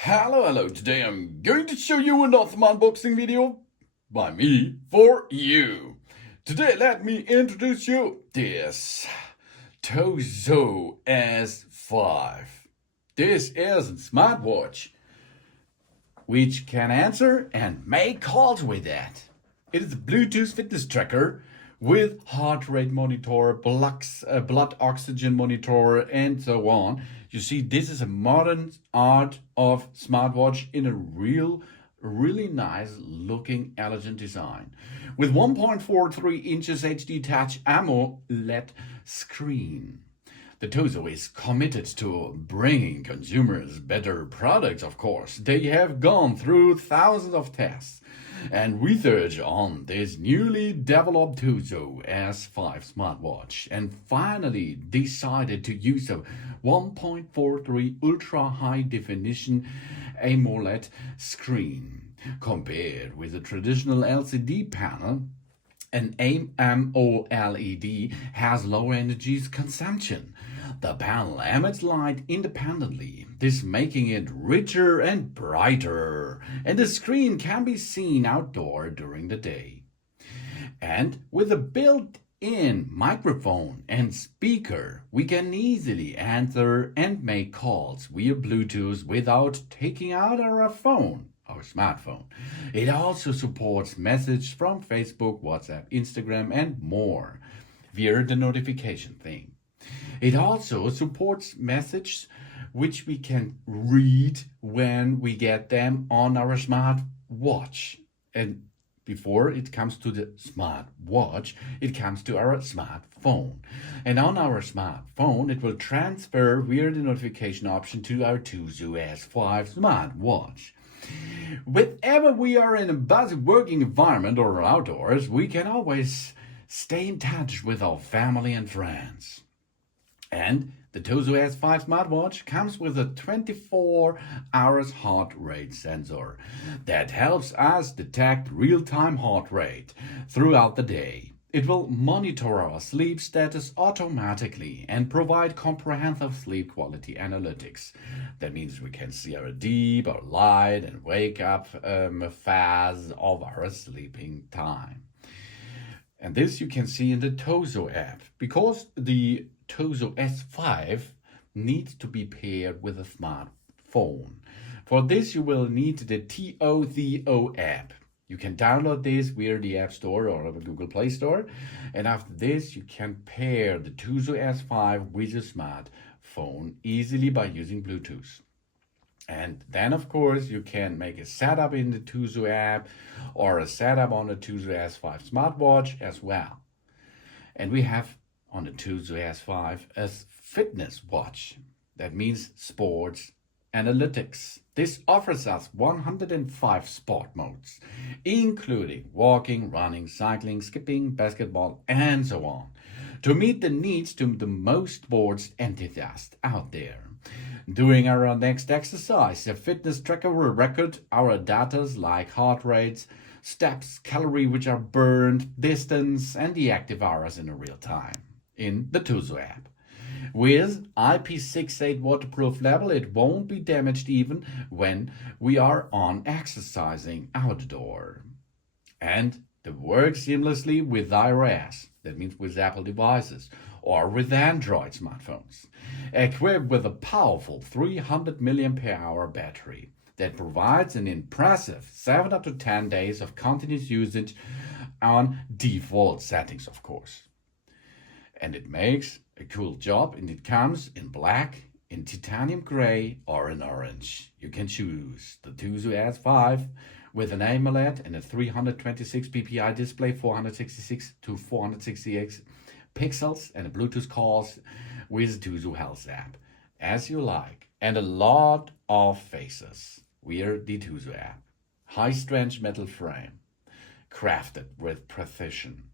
Hello, today I'm going to show you another unboxing video by me for you. Today let me introduce you this TOZO S5. This is a smartwatch which can answer and make calls with it. It is a Bluetooth fitness tracker with heart rate monitor, blood oxygen monitor, and so on. You see, this is a modern art of smartwatch in a really nice looking elegant design. With 1.43 inches HD Touch AMOLED screen. The TOZO is committed to bringing consumers better products, of course. They have gone through thousands of tests and research on this newly developed TOZO S5 smartwatch and finally decided to use a 1.43 ultra high definition AMOLED screen. Compared with a traditional LCD panel, an AMOLED has low energy consumption. The panel emits light independently, this making it richer and brighter, and the screen can be seen outdoor during the day. And with a built-in microphone and speaker, we can easily answer and make calls via Bluetooth without taking out our phone. Our smartphone. It also supports message from Facebook, WhatsApp, Instagram, and more via the notification thing. It also supports messages which we can read when we get them on our smartwatch. And before it comes to the smartwatch, it comes to our smartphone. And on our smartphone, it will transfer via the notification option to our TOZO S5 Smart Watch. Whenever we are in a busy working environment or outdoors, we can always stay in touch with our family and friends. And the TOZO S5 smartwatch comes with a 24-hour heart rate sensor that helps us detect real-time heart rate throughout the day. It will monitor our sleep status automatically and provide comprehensive sleep quality analytics. That means we can see our deep, our light, and wake up phase of our sleeping time. And this you can see in the TOZO app, because the TOZO S5 needs to be paired with a smartphone. For this you will need the TOZO app. You can download this via the App Store or the Google Play Store. And after this, you can pair the TOZO S5 with your smartphone easily by using Bluetooth. And then, of course, you can make a setup in the TOZO app or a setup on the TOZO S5 smartwatch as well. And we have on the TOZO S5 a fitness watch. That means sports analytics. This offers us 105 sport modes, including walking, running, cycling, skipping, basketball, and so on, to meet the needs to the most sports enthusiasts out there. During our next exercise, the fitness tracker will record our data like heart rates, steps, calories which are burned, distance, and the active hours in real time in the TOZO app. With IP68 waterproof label, it won't be damaged even when we are on exercising outdoor. And it works seamlessly with iOS, that means with Apple devices, or with Android smartphones, equipped with a powerful 300 mAh battery that provides an impressive 7 up to 10 days of continuous usage on default settings, of course. And it makes a cool job, and it comes in black, in titanium gray, or in orange. You can choose the TOZO S5 with an AMOLED and a 326 ppi display, 466 to 468 pixels, and a Bluetooth calls with TOZO Health app, as you like, and a lot of faces via the TOZO app. High-strength metal frame, crafted with precision.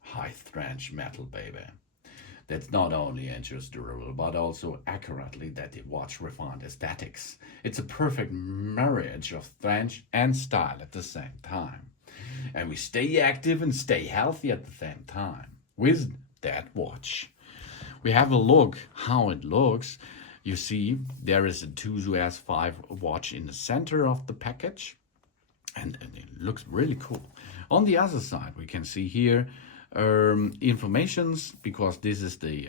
High-strength metal, baby. That's not only ensures durable, but also accurately that the watch refined aesthetics. It's a perfect marriage of strength and style at the same time. And we stay active and stay healthy at the same time with that watch. We have a look how it looks. You see, there is a TOZO S5 watch in the center of the package, and it looks really cool. On the other side, we can see here informations, because this is the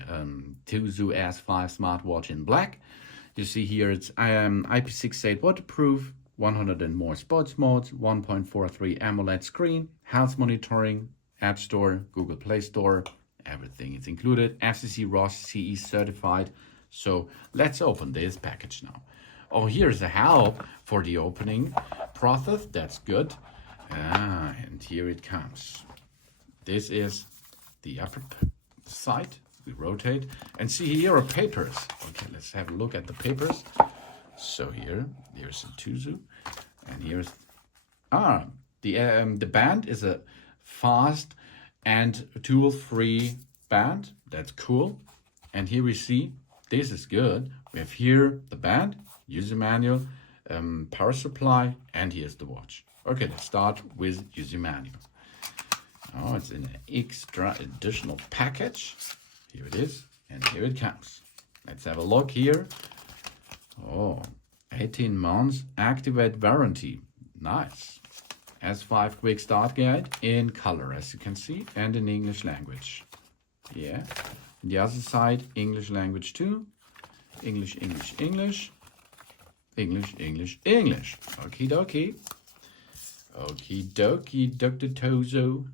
TOZO S5 Smart Watch in black. You see here it's IP68 waterproof, 100 and more sports modes, 1.43 AMOLED screen, health monitoring, App Store, Google Play Store, everything is included. FCC RoS CE certified. So let's open this package now. Oh, here's a help for the opening process. That's good. And here it comes. This is the upper side. We rotate and see here are papers. Okay, let's have a look at the papers. So there's a TOZO, and here's the band is a fast and tool-free band. That's cool. And here we see, this is good. We have here the band, user manual, power supply, and here's the watch. Okay, let's start with user manual. Oh, it's in an extra additional package. Here it is, and here it comes. Let's have a look here. Oh, 18 months activate warranty. Nice. S5 quick start guide in color, as you can see, and in English language. Yeah. On the other side, English language too. English, English, English. English, English, English. Okie dokie. Okie dokie, Dr. TOZO.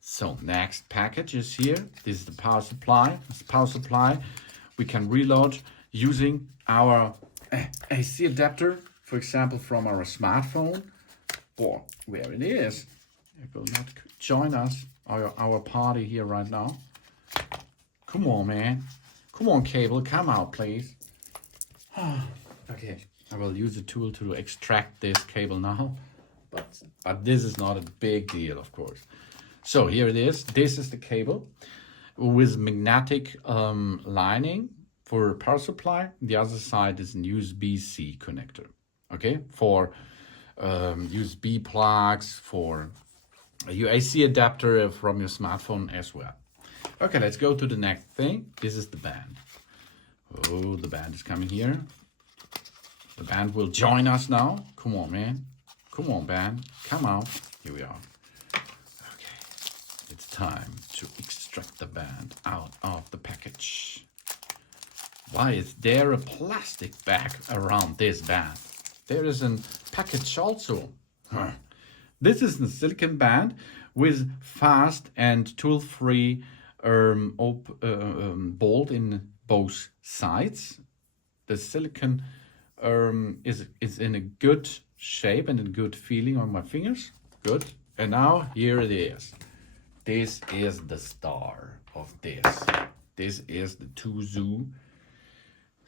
So next package is here. This is the power supply. This power supply we can reload using our AC adapter, for example, from our smartphone, or where it is. It will not join us, our party here right now. Come on, man. Come on, cable. Come out, please. Okay. I will use a tool to extract this cable now, but this is not a big deal, of course. So here it is. This is the cable with magnetic lining for power supply. The other side is a USB-C connector. Okay, for USB plugs, for a AC adapter from your smartphone as well. Okay, let's go to the next thing. This is the band. Oh, the band is coming here. The band will join us now. Come on, man. Come on, band. Come out. Here we are. Okay, it's time to extract the band out of the package. Why is there a plastic bag around this band? There is a package also. This is the silicon band with fast and tool-free bolt in both sides. The silicon is in a good shape and a good feeling on my fingers. Good. And now here it is. This is the star of this. This is the TOZO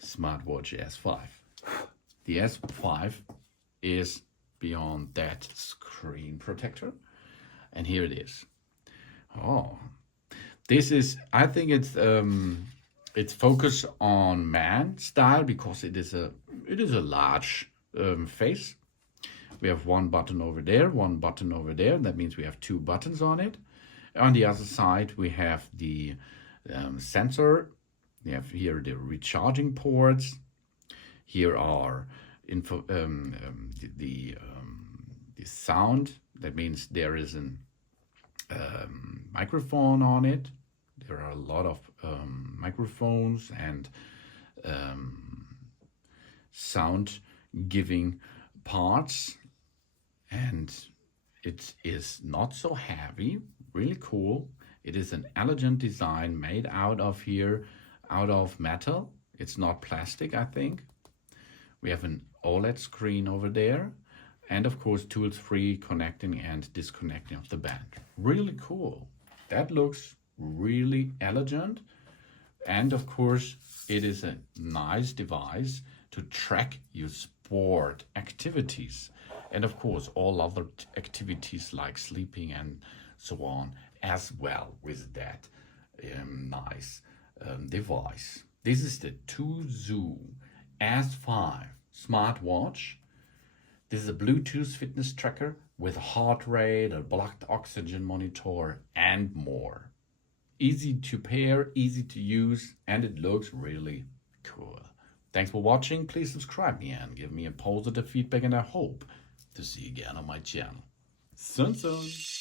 Smartwatch S5. The S5 is beyond that screen protector. And here it is. Oh, this is, I think it's focused on man style because it is a large face. We have one button over there, one button over there. That means we have two buttons on it. On the other side, we have the sensor. We have here the recharging ports. Here are the sound. That means there is a microphone on it. There are a lot of microphones and sound giving parts, and it is not so heavy, really cool. It is an elegant design made out of metal. It's not plastic, I think. We have an OLED screen over there, and of course tools-free connecting and disconnecting of the band. Really cool. That looks really elegant, and of course it is a nice device to track your sport activities, and of course all other activities like sleeping and so on as well with that nice device. This is the TOZO S5 Smart Watch. This is a Bluetooth fitness tracker with a heart rate, a blood oxygen monitor, and more. Easy to pair, easy to use, and it looks really cool. Thanks for watching. Please subscribe me and give me a positive feedback, and I hope to see you again on my channel. Sun sun.